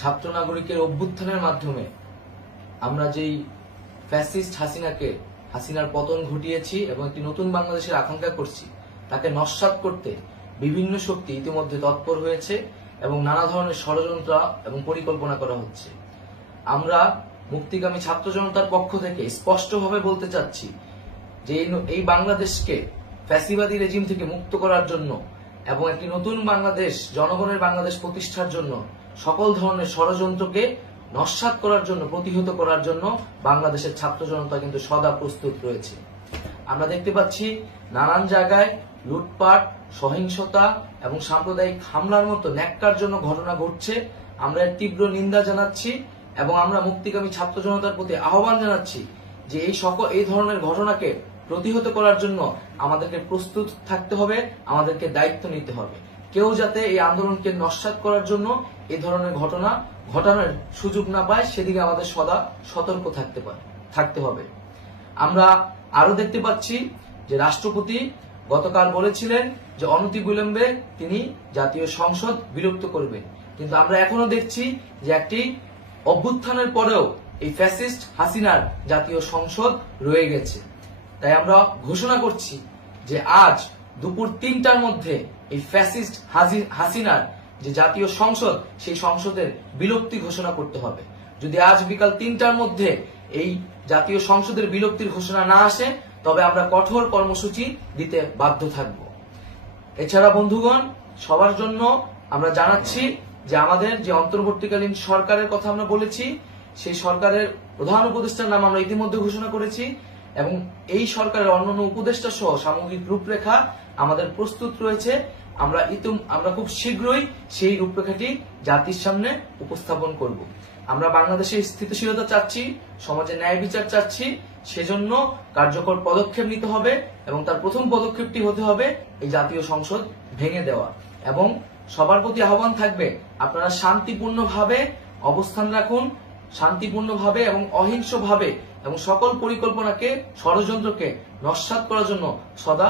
ছাত্র নাগরিকের অভ্যুত্থানের মাধ্যমে আমরা যেই ফ্যাসিস্ট হাসিনার পতন ঘটিয়েছি এবং একটি নতুন বাংলাদেশের আকাঙ্ক্ষা করছি, তাকে নস্যাৎ করতে বিভিন্ন শক্তি ইতিমধ্যে তৎপর হয়েছে এবং নানা ধরনের ষড়যন্ত্র এবং পরিকল্পনা করা হচ্ছে। আমরা মুক্তিকামী ছাত্র জনতার পক্ষ থেকে স্পষ্টভাবে বলতে চাচ্ছি যে এই বাংলাদেশকে ফ্যাসিবাদী রেজিম থেকে মুক্ত করার জন্য এবং একটি নতুন বাংলাদেশ, জনগণের বাংলাদেশ প্রতিষ্ঠার জন্য সকল ধরনের ষড়যন্ত্রকে নস্যাৎ করার জন্য, প্রতিহত করার জন্য বাংলাদেশের ছাত্র জনতা কিন্তু সদা প্রস্তুত রয়েছে। আমরা দেখতে পাচ্ছি নানান জায়গায় লুটপাট, সহিংসতা এবং সাম্প্রদায়িক হামলার মতো ন্যাক্কারজনক ঘটনা ঘটছে। আমরা এর তীব্র নিন্দা জানাচ্ছি এবং আমরা মুক্তিকামী ছাত্র জনতার প্রতি আহ্বান জানাচ্ছি যে এই ধরনের ঘটনাকে প্রতিহত করার জন্য আমাদেরকে প্রস্তুত থাকতে হবে, আমাদেরকে দায়িত্ব নিতে হবে। কেউ যাতে এই আন্দোলনকে নস্যাৎ করার জন্য এই ধরনের ঘটনা ঘটানোর সুযোগ না পায়, সেদিকে আমাদের সদা সতর্ক থাকতে হবে। আমরা আরো দেখতে পাচ্ছি যে রাষ্ট্রপতি গতকাল বলেছিলেন যে অনতিবিলম্বে তিনি জাতীয় সংসদ বিলুপ্ত করবেন, কিন্তু আমরা এখনো দেখছি যে একটি অভ্যুত্থানের পরেও এই ফ্যাসিস্ট হাসিনার জাতীয় সংসদ রয়ে গেছে। তাই আমরা ঘোষণা করছি যে আজ দুপুর ৩টার মধ্যে এই ফ্যাসিস্ট হাসিনার যে জাতীয় সংসদ, সেই সংসদের বিলুপ্তি ঘোষণা করতে হবে। যদি আজ বিকাল ৩টার মধ্যে এই জাতীয় সংসদের বিলুপ্তির ঘোষণা না আসে, তবে আমরা কঠোর কর্মসূচি দিতে বাধ্য থাকব। এছাড়া বন্ধুগণ, সবার জন্য আমরা জানাচ্ছি যে আমাদের যে অন্তর্বর্তীকালীন সরকারের কথা আমরা বলেছি, সেই সরকারের প্রধান উপদেষ্টার নাম আমরা ইতিমধ্যে ঘোষণা করেছি এবং এই সরকারের অন্যান্য উপদেষ্টা সহ সামগ্রিক রূপরেখা আমাদের প্রস্তুত রয়েছে। আমরা খুব শীঘ্রই সেই রূপরেখাটি জাতির সামনে উপস্থাপন করব। আমরা বাংলাদেশে স্থিতিশীলতা চাচ্ছি, সমাজে ন্যায় বিচার চাচ্ছি, সেজন্য কার্যকর পদক্ষেপ নিতে হবে এবং তার প্রথম পদক্ষেপটি হতে হবে এই জাতীয় সংসদ ভেঙে দেওয়া। এবং সবার প্রতি আহ্বান থাকবে, আপনারা শান্তিপূর্ণভাবে অবস্থান রাখুন, শান্তিপূর্ণভাবে এবং অহিংসভাবে এবং সকল পরিকল্পনাকে, ষড়যন্ত্রকে নস্যাৎ করার জন্য সদা